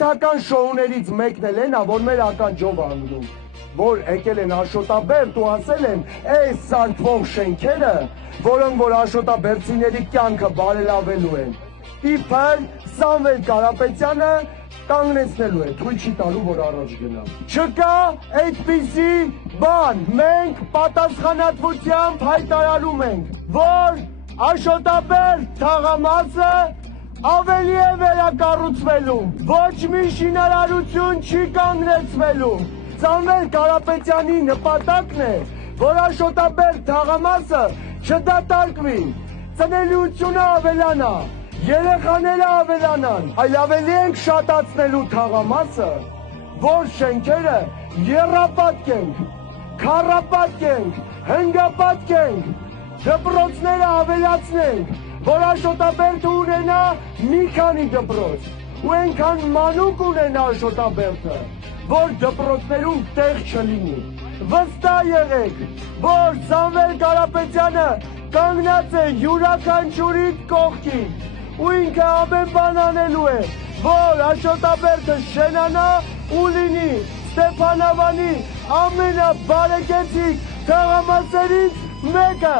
Թական շոուներից մեկն էլ են, որ մեր ականջով անգնում, որ եկել են Աշոտաբերդ ու ասել են, այս սարքվող շենքերը, որոնք որ աշոտաբերդցիների կյանքը բարելավելու են, իբր Սամվել Կարապետյանը կանգնեցնելու է, թույլ չի տալու, որ առաջ գնա։ Չկա այդպիսի բան, մենք պատասխանատվությամբ հայտարարում ենք, որ Աշոտաբերդ թաղամասը ավելի է վերակառուցվելու, ոչ մի շինարարություն չի կանգնեցվելու։ Սամվել Կարապետյանի նպատակն է, որ Աշոտաբերդ թաղամասը չդատարկվի, ծնելիությունը ավելանա, երեխաները ավելանան, այլ ավելի ենք շատացնելու թաղամասը, որ շենքերը եռապատկենք, քառապատկենք, հնգապատկենք, դպրոցները ավելացնենք, որ Աշոտաբերդը ունենա մի քանի դպրոց, ու այնքան մանուկ ունենա Աշոտաբերդը, որ դպրոցներում տեղ չլինի։ Վստահ եղեք, որ Սամվել Կարապետյանը կանգնած է յուրաքանչյուրի կողքին, ու ինքը ամեն բան անելու է, որ Աշոտաբերդը շենանա ու լինի Ստեփանավանի ամենաբարեկեցիկ թաղամասերից մեկը։